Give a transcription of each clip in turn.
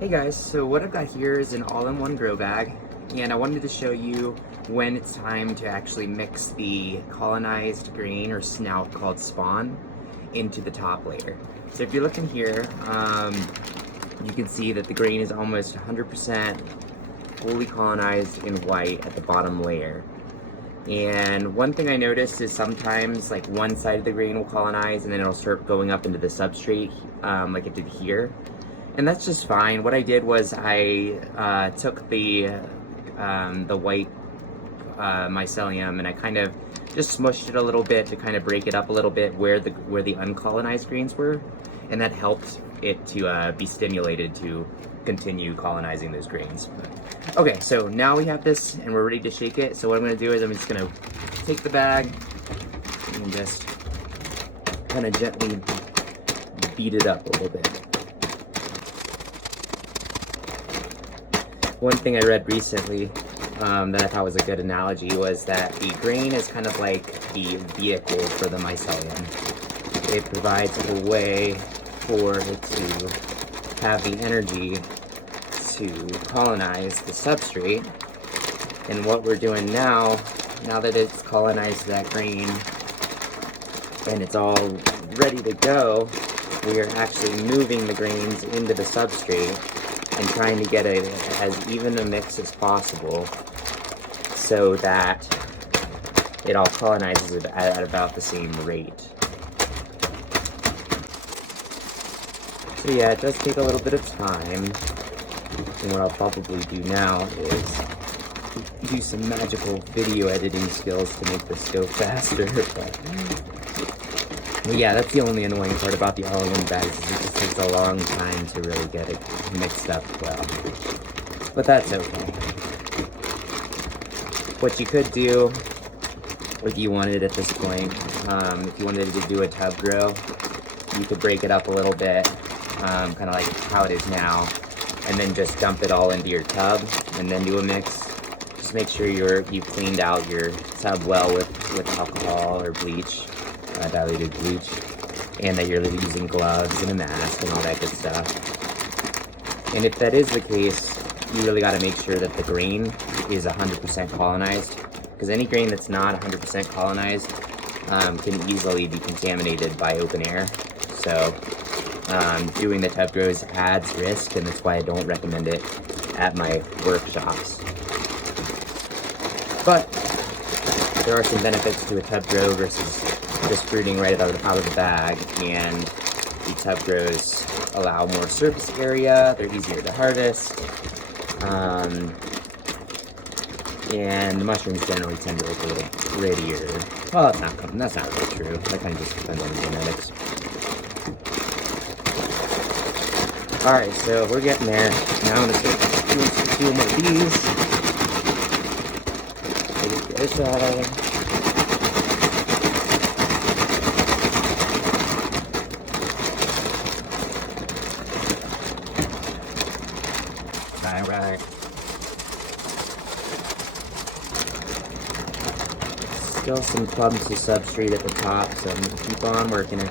Hey guys, so what I've got here is an all-in-one grow bag, and I wanted to show you when it's time to actually mix the colonized grain or snout called spawn into the top layer. So if you're looking here, you can see that the grain is almost 100% fully colonized in white at the bottom layer. And one thing I noticed is sometimes like one side of the grain will colonize and then it'll start going up into the substrate like it did here. And that's just fine. What I did was I took the white mycelium and I kind of just smushed it a little bit to kind of break it up a little bit where the uncolonized grains were, and that helped it to be stimulated to continue colonizing those grains. Okay, so now we have this and we're ready to shake it. So what I'm going to do is I'm just going to take the bag and just kind of gently beat it up a little bit. One thing I read recently that I thought was a good analogy was that the grain is kind of like the vehicle for the mycelium. It provides a way for it to have the energy to colonize the substrate. And what we're doing now that it's colonized that grain and it's all ready to go, we are actually moving the grains into the substrate and trying to get as even a mix as possible so that it all colonizes at about the same rate. So yeah, it does take a little bit of time, and what I'll probably do now is do some magical video editing skills to make this go faster. But yeah, that's the only annoying part about the all-in-one bags, is it just takes a long time to really get it mixed up well. But that's okay. What you could do, if you wanted at this point, if you wanted to do a tub grow, you could break it up a little bit, kind of like how it is now, and then just dump it all into your tub, and then do a mix. Just make sure you've cleaned out your tub well with alcohol or bleach. Diluted bleach, and that you're using gloves and a mask and all that good stuff. And if that is the case, you really got to make sure that the grain is 100% colonized, because any grain that's not 100% colonized can easily be contaminated by open air. So doing the tub grows adds risk, and that's why I don't recommend it at my workshops. But there are some benefits to a tub grow versus just fruiting right out of the bag, and the tub grows allow more surface area, they're easier to harvest, and the mushrooms generally tend to look a little grittier. Well, that's not really true. That kind of just depends on the genetics. Alright, so we're getting there. Now I'm going to start doing a few more of these. This side. Right. Still some clumps of substrate at the top, so I'm going to keep on working it.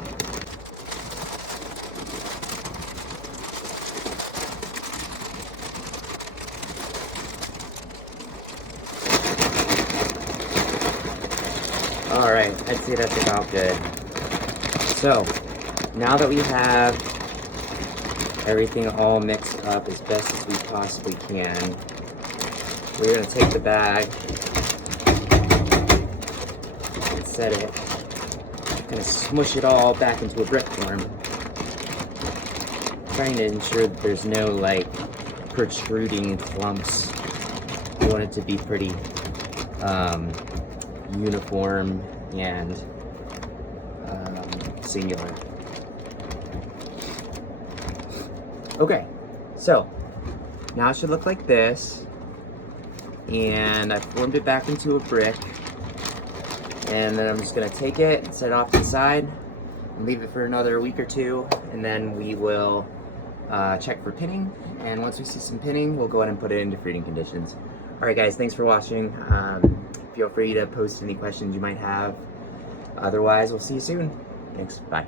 Alright, I'd say that's about good. So, now that we have everything all mixed up as best as we possibly can, we're going to take the bag and set it, kind of smush it all back into a brick form, trying to ensure that there's no like protruding clumps. We want it to be pretty uniform and singular. Okay, so now it should look like this, and I formed it back into a brick, and then I'm just going to take it and set it off to the side and leave it for another week or two, and then we will check for pinning, and once we see some pinning, we'll go ahead and put it into fruiting conditions. Alright guys, thanks for watching. Feel free to post any questions you might have. Otherwise, we'll see you soon. Thanks, bye.